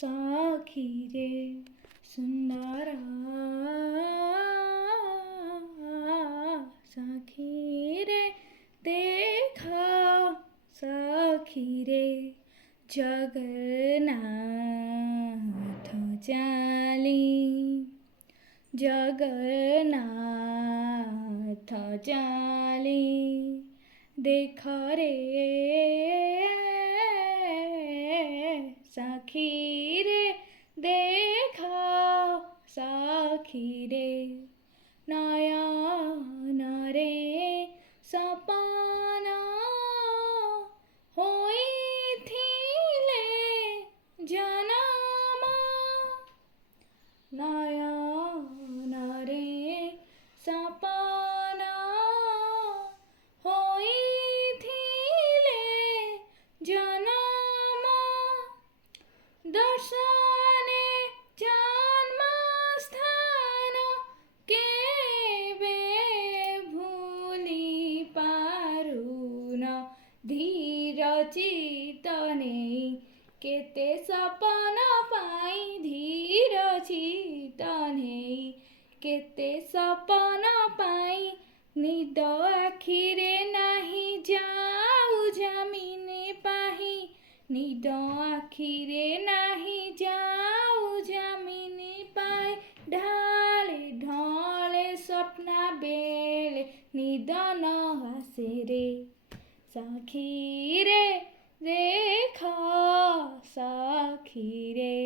साखी रे सुंदरा साखी रे देखा साखी रे जगन्नाथ चाली जगन्नाथ चाली देख रे साखी रे देखा साखी रे नयन रे सपना होइथिले जनमा नयन रे सपना होइथिले जनमा दर्शने जन्मस्थान केबे भूली पारुन धीर चित्त नेई केते सपन पाई धीर चित्त नेई केते सपन पाई निद आखिरे नाही जाऊ जमीने पाही निद आखिरे नाही जाऊ जमीने पाई ढाले ढाले स्वप्ना बेले निद न आसे रे साखी रे देखा साखी रे।